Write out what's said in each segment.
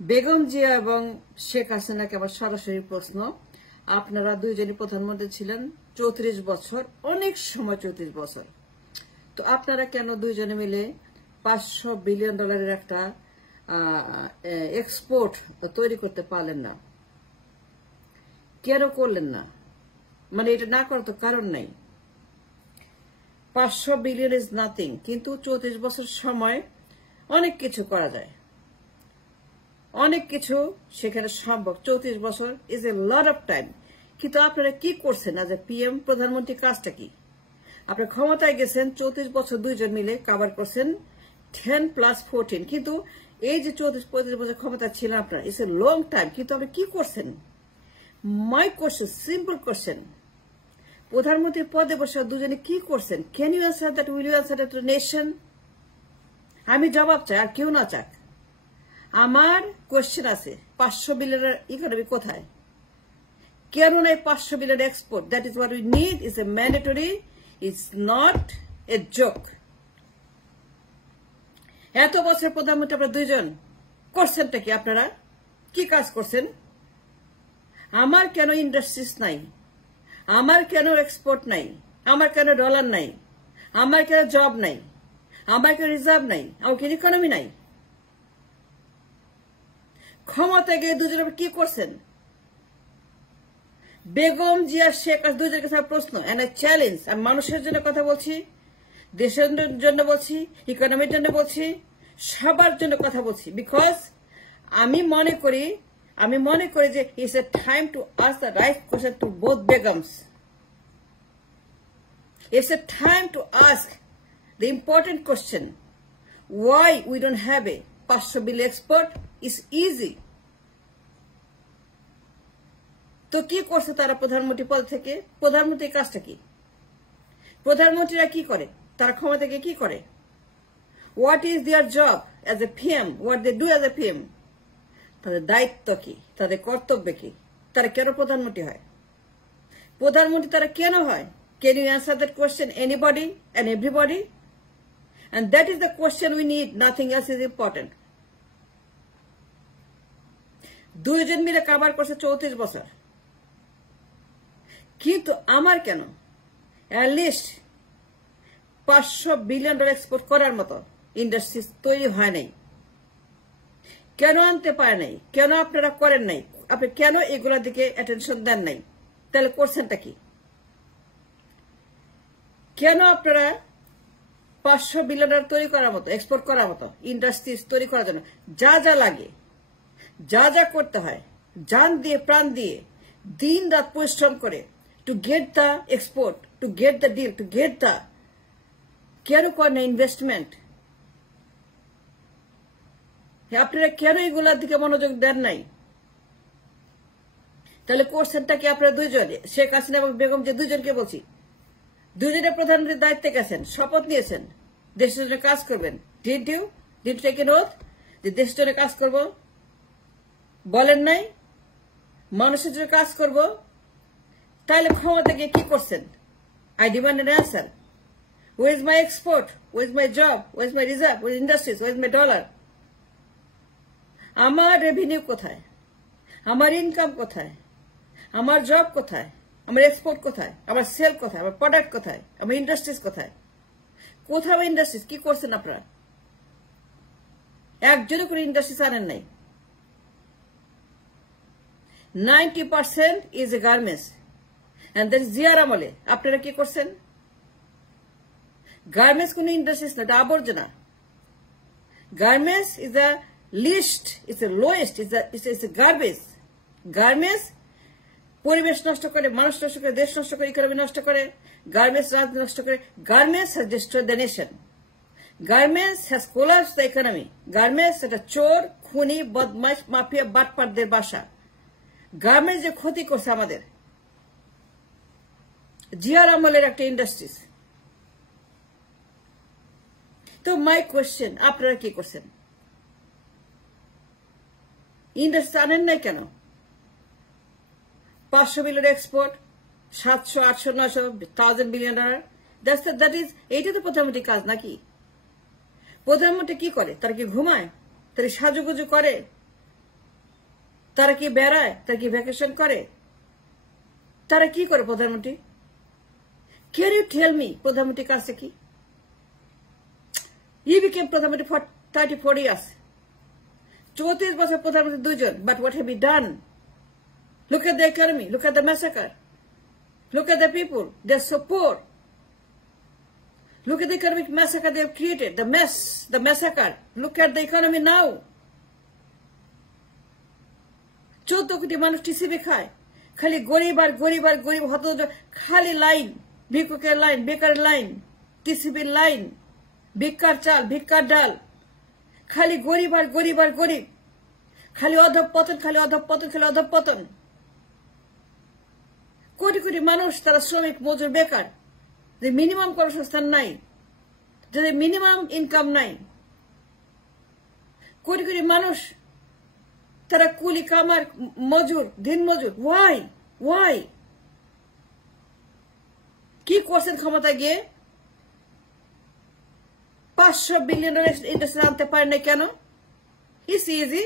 বেগম জিয়া এবং শেখ হাসিনাকে আবার সরাসরি প্রশ্ন। আপনারা দুইজনই প্রধানমন্ত্রী ছিলেন 34 বছর, অনেক সময় 34 বছর। তো আপনারা কেন দুইজনে মিলে $500 বিলিয়ন একটা এক্সপোর্ট তৈরি করতে পারলেন না? কেন করলেন না? মানে এটা না করার তো কারণ নাই। 500 বিলিয়ন ইজ নাথিং, কিন্তু 34 বছর সময় অনেক কিছু করা যায়, অনেক কিছু সেখানে সম্ভব। 34 বছর is a lot of time. কিন্তু আপনারা কি করছেন? আজ পিএম প্রধানমন্ত্রী কাজটা কি? আপনার ক্ষমতায় গেছেন 34 বছর, দুইজন মিলে কাভার করছেন 10+14। কিন্তু এই যে 34-35 বছর ক্ষমতা ছিলেন আপনার, ইটস এ লং টাইম, কিন্তু আপনি কি করছেন? মাই কোশ্চেন, সিম্পল কোশ্চেন, প্রধানমন্ত্রী পদে বসে দুজনে কি করছেন? Can you answer that? Will you answer that to nation? আমি জবাব চাই, আর কেউ না চাক। আমার কোয়েশ্চেন আছে, 500 বিলিয়নের ইকোনমি কোথায়? কেন নাই 500 billion export? That is what we need. Is a mandatory, it's not a joke. এত বছর প্রধানমন্ত্রী আপনারা দুইজন করছেনটা কি? আপনারা কি কাজ করছেন? আমার কেন ইন্ডাস্ট্রিজ নাই? আমার কেন এক্সপোর্ট নাই? আমার কেন ডলার নাই? আমার কেন জব নাই? আমার কেন রিজার্ভ নাই? আমার কেন ইকোনমি নাই? ক্ষমতা গিয়ে দুজন কি করছেন? বেগম জিয়া শেখ দুজনের কাছে প্রশ্ন এন্ড চ্যালেঞ্জ। আমি মানুষের জন্য কথা বলছি, দেশের জন্য বলছি, ইকোনমির জন্য বলছি, সবার জন্য কথা বলছি। বিকজ আমি মনে করি যে it's a time to ask the right question to both Begum's. It's a time to ask the important question. Why we don't have a 500 billion export? It's easy. তো কি করছে তারা প্রধানমন্ত্রী পদ থেকে? প্রধানমন্ত্রীর কাজটা কি? প্রধানমন্ত্রীরা কি করে? তারা ক্ষমতা থেকে কি করে? What is their job as a PM? What they do as a PM? তাদের দায়িত্ব কি? তাদের কর্তব্য কি? তারা কেন প্রধানমন্ত্রী হয়? প্রধানমন্ত্রী তারা কেন হয়? Can you answer that question, anybody and everybody? And that is the question we need. Nothing else is important. দুইজন মিলে কাভার করছে 34 বছর, কিন্তু আমার কেন অ্যাটলিস্ট $500 বিলিয়ন এক্সপোর্ট করার মতো ইন্ডাস্ট্রি তৈরি হয় নাই? কেন আনতে পারে নাই? কেন আপনারা করেন নাই? আপনি কেন এগুলোর দিকে অ্যাটেনশন দেন নাই? তাহলে করছেনটা কি? কেন আপনারা 500 বিলিয়ন তৈরি করার মতো, এক্সপোর্ট করার মতো ইন্ডাস্ট্রিজ তৈরি করার জন্য যা যা লাগে, যা যা করতে হয়, জান দিয়ে প্রাণ দিয়ে দিন রাত পরিশ্রম করে to get the export, to get the deal, to get the, কেন করেন না ইনভেস্টমেন্ট? আপনারা কেন এগুলোর দিকে মনোযোগ দেন নাই? তাহলে কোর্সেনটা কি? আপনারা দুইজন, শেখ হাসিনা এবং বেগম, যে দুইজনকে বলছি, দুজনের প্রধানমন্ত্রীর দায়িত্বে গেছেন, শপথ নিয়েছেন দেশের জন্য কাজ করবেন। Did you take an oath যে দেশের জন্য কাজ করব? বলেন নাই মানুষের জন্য কাজ করব? তাহলে ক্ষমতা গিয়ে কি করছেন? I demand an answer. Where is my export? Where is my job? Where is my reserve? Where is industries? Where is my dollar? আমার রেভিনিউ কোথায়? আমার ইনকাম কোথায়? আমার জব কোথায়? আমার এক্সপোর্ট কোথায়? আমার সেল কোথায়? আমার প্রোডাক্ট কোথায়? আমার ইন্ডাস্ট্রিজ কোথায়? কোথায় আমার ইন্ডাস্ট্রিজ? কি করছেন আপনারা? একজনও করে ইন্ডাস্ট্রিজ আনেন নাই। 90% is a garments, and that is জিয়ার আমলে। আপনারা কি করছেন? গার্মেন্টস কোন ইন্ডাস্ট্রিজ না, এটা আবর্জনা। Garments is the list, it's a lowest, it's a garbage. Garments পরিবেশ নষ্ট করে, মানুষ নষ্ট করে, দেশ নষ্ট করে, ইকোনমি নষ্ট করে, গার্মেন্টস রাজ নষ্ট করে। Garments has destroyed the nation. Garments has collapsed the economy. Garments একটা চোর, খুনি, বদমাশ, মাফিয়া, বাটপারদের বাসা। গার্মেন্টস যে ক্ষতি করছে আমাদের, জিয়ার আমলের একটা ইন্ডাস্ট্রিজ। তো মাই কোয়েশ্চেন, আপনারা কি করছেন? ইন্ডাস্ট্রি আনেন নাই কেন? 500 billion export, 700, 800, 900, 1000 billion dollar. That is, এইটা তো প্রধানমন্ত্রীর কাজ নাকি? প্রধানমন্ত্রী কি করে? তারা কি ঘুমায়? তারা সাজুগুজু করে? তারা কি বেড়ায়, তারা কি ভ্যাকেশন করে, তারা কি করে প্রধানমন্ত্রী? ক্যান ইউ টেল মি প্রধানমন্ত্রীর কাছে কি? ই বিকেম প্রধানমন্ত্রী ফর 34 years, 34 বছর প্রধানমন্ত্রী দুজন, but what have you done? Look at the economy, look at the massacre, look at the people, they're so poor. Look at the economic massacre they have created, the mess, the massacre. Look at the economy now. 14 কোটি মানুষ TCB খায়, খালি গরিব আর গরিব আর গরিব, হত খালি line, ভিক্ষুকের লাইন, বেকারের লাইন, টিসিবির লাইন, ভিক্ষার চাল, ভিক্ষার ডাল, খালি গরিব আর গরিব আর গরিব, খালি অধঃপতন, খালি অধঃপতন, খালি অধঃপতন। কোটি কোটি মানুষ তারা শ্রমিক, মজুর, বেকার, যে মিনিমাম কর্মসংস্থান নাই, যাদের মিনিমাম ইনকাম নাই। কোটি কোটি মানুষ তারা কুলি কামার, মজুর, দিন মজুর। ওয়াই কি করছেন ক্ষমতা গিয়ে? $500 billion ইন্ডাস্ট্রি আনতে পারেন না কেন? It's easy.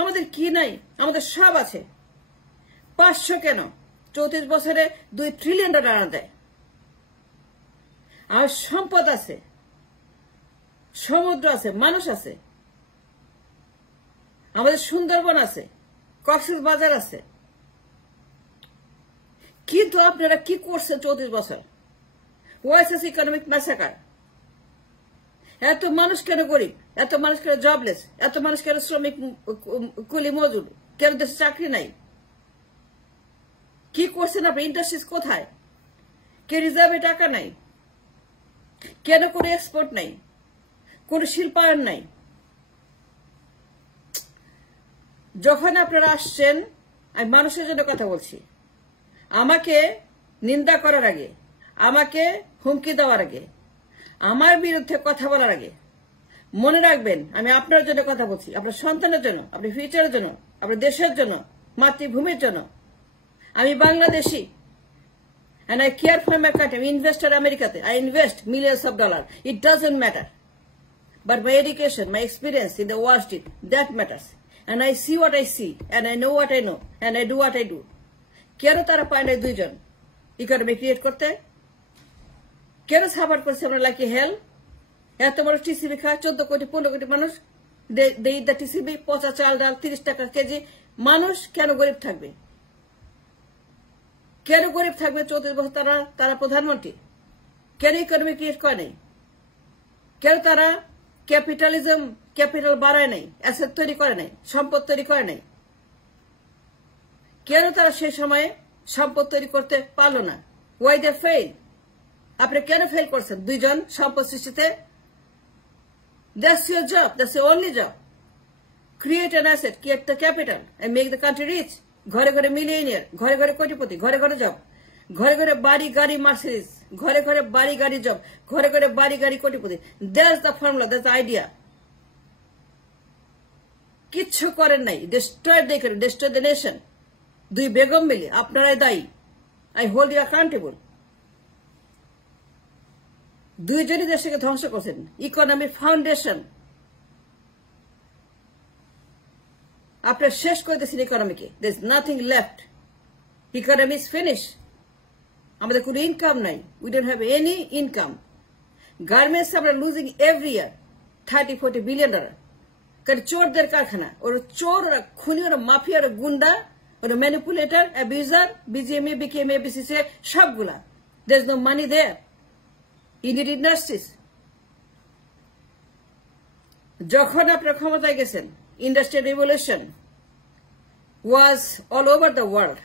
আমাদের কি নাই? আমাদের সব আছে। 500 কেন? 34 বছরে $2 trillion আনা দেয়। আর সম্পদ আছে, সমুদ্র আছে, মানুষ আছে, আমাদের সুন্দরবন আছে, কক্সবাজার আছে। কিন্তু আপনারা কি করছেন 34 বছর? What is economic massacre? এত মানুষ কেন গরিব? এত মানুষ কেন জবলেস? এত মানুষ কেন শ্রমিক, কুলি মজুর? কেন দেশে চাকরি নাই? কি করছেন আপনি? ইন্ডাস্ট্রিজ কোথায়? কে রিজার্ভে টাকা নাই? কেন কোনো এক্সপোর্ট নাই? কোনো শিল্পায়ন নাই? যখন আপনারা আসছেন, আমি মানুষের জন্য কথা বলছি, আমাকে নিন্দা করার আগে, আমাকে হুমকি দেওয়ার আগে, আমার বিরুদ্ধে কথা বলার আগে মনে রাখবেন আমি আপনার জন্য কথা বলছি, আপনার সন্তানের জন্য, আপনার ফিউচারের জন্য, আপনার দেশের জন্য, মাতৃভূমির জন্য। আমি Bangladeshi, and I care for my country. I invested in America. I invest millions of dollars. It doesn't matter. But my education, my experience in the Wall Street, that matters. And I see what I see, and I know what I know, and I do what I do. কেন তারা পায় না দুইজন economy create করতে? কেন suffer করছে আমরা like হেল? এত বড় টিসিবি খায়, 14 কোটি 15 কোটি মানুষ, দেই দ্য টিসিবি, পচা চাল ডাল 30 টাকা কেজি। মানুষ কেন গরিব থাকবে? কেন গরিব থাকবে? 34 বছর তারা প্রধানমন্ত্রী। কেন ইকোনমি ক্রিয়েট করে নাই? কেন তারা ক্যাপিটাল বাড়ায় নাই, অ্যাসেট তৈরি করে নাই, সম্পদ তৈরি করে নাই? কেন তারা সেই সময়ে সম্পদ তৈরি করতে পারলো না? Why they fail? আপনি কেন ফেল করছেন? দুইজন সম্পদ সৃষ্টিতে। That's your job, that's your only job. Create an asset, create the capital, and make the country rich. ঘরে ঘরে মিলিয়নিয়ার, ঘরে ঘরে কোটিপতি, ঘরে ঘরে জব, ঘরে ঘরে বাড়ি গাড়ি মার্সিডিজ, ঘরে ঘরে বাড়ি গাড়ি জব, ঘরে ঘরে বাড়ি গাড়ি কোটিপতি। That's the formula, that's the idea. কিচ্ছু করেন নাই। Destroy the economy, destroy the nation. দুই বেগম মিলে আপনারাই দায়ী। I hold you accountable. দুইজনই দেশকে ধ্বংস করছেন। ইকোনমির ফাউন্ডেশন আপনারা শেষ করে দিয়েছেন ইকোনমিকে। There is nothing left. Economy is finish. আমাদের কোনো ইনকাম নাই। We don't have any income. Garments আমরা লুজিং এভরি ইয়ার $30-40 billion। কারণ চোরদের কারখানা। ওরা চোর, ওরা খুনি, ওরা মাফিয়া, ওরা গুন্ডা, ওরা manipulator, abuser, BGMEA, BKMEA, BCC, সবগুলা। There is no money there. You need industries. যখন আপনারা ক্ষমতায় গেছেন, Industrial Revolution was all over the world.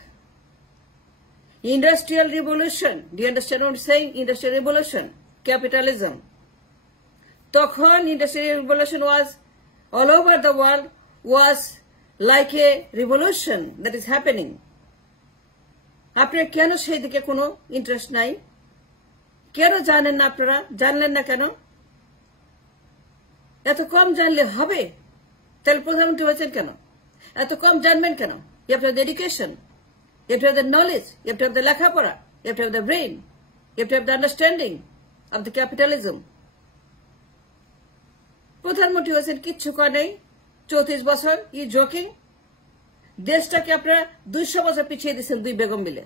Industrial Revolution. Do you understand what I'm saying? Industrial Revolution. Capitalism. Tokhon Industrial Revolution was all over the world, was like a revolution that is happening. আপনারা কেন সেই দিকে কোনো interest নাই? কেন জানেন না আপনারা? জানলেন না কেন? এত কম জানলে হবে? তাহলে প্রধানমন্ত্রী হয়েছেন কেন? এত কম জানবেন কেন? You have to have the education, you have to have the knowledge, you have to have the লেখাপড়া, you have to have the brain, you have to have the understanding of the capitalism. প্রধানমন্ত্রী হয়েছেন, কিচ্ছু করে নেই 34 বছর। He joking? দেশটাকে আপনারা 200 বছর পিছিয়ে দিয়েছেন দুই বেগম মিলে।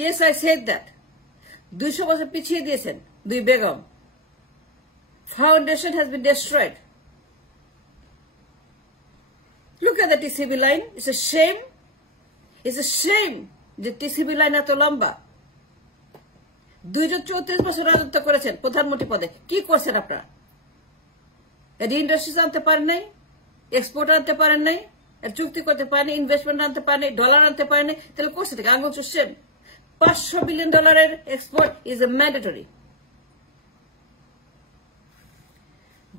Yes, I said that. 200 বছর পিছিয়ে দিয়েছেন দুই Begum. Foundation has been destroyed. Look at the TCB line. It's a shame. It's a shame যে TCB লাইন এত লম্বা। 234 বছর রাজত্ব করেছেন প্রধানমন্ত্রী পদে। কি করছেন আপনারা? ইন্ডাস্ট্রিজ আনতে পারেন নাই, এক্সপোর্ট আনতে পারেন নাই, চুক্তি করতে পারেন, ইনভেস্টমেন্ট আনতে পারেন, ডলার আনতে পারেন, তাহলে করছে থেকে আঙুল চুষছেন। $500 billion export is a mandatory.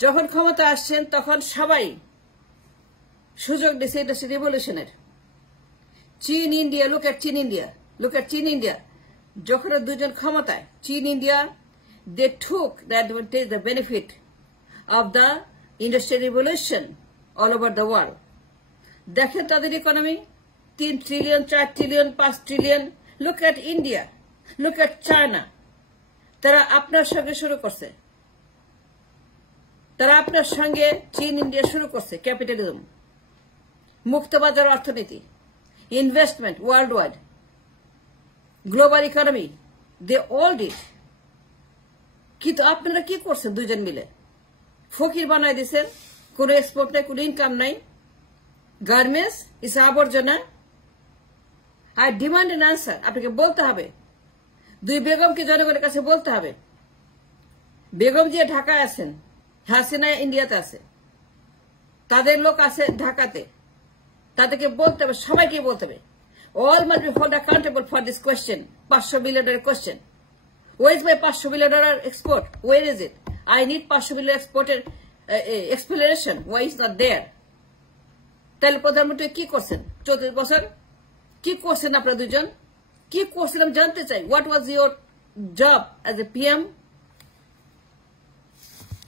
যখন ক্ষমতা আসছেন তখন সবাই সুযোগ দিচ্ছে ইন্ডাস্ট্রি রিভলিউশনের। চীন ইন্ডিয়া, লুক এট চীন ইন্ডিয়া, লুক এট চীন ইন্ডিয়া। যখন দুজন ক্ষমতায়, চীন India, they took the advantage, the benefit of the industrial revolution all over the world. দেখেন তাদের economy 3 trillion, 4 trillion, 5 trillion. Look at India, look at China. তারা আপনার সঙ্গে শুরু করছে, তারা আপনার সঙ্গে চীন ইন্ডিয়া শুরু করছে ক্যাপিটালিজম, মুক্তবাজার অর্থনীতি, investment worldwide, global economy, they all did. কিন্তু আপনারা কি করছেন দুজন মিলে? ফকির বানাই দিচ্ছেন, কোনো এক্সপোর্ট নাই, কোনো ইনকাম নাই, গার্মেন্টস ইস আবর্জনা। I demand N answer. আপনাকে বলতে হবে, দুই বেগমকে জনগণের কাছে বলতে হবে। বেগম যে ঢাকায় আছেন, হাসিনা ইন্ডিয়াতে আছে, তাদের লোক আছে ঢাকাতে, তাদেরকে বলতে হবে, সবাইকে বলতে হবে। All must be held accountable for this question, $500 billion question. Where is my $500 billion export? Where is it? I need $500 billion exported explanation. Why is not there? তাহলে প্রধানমন্ত্রী কি করছেন 34 বছর? কি করছেন আপনারা দুজন? কি করছেন আমি জানতে চাই। What was your job as a PM?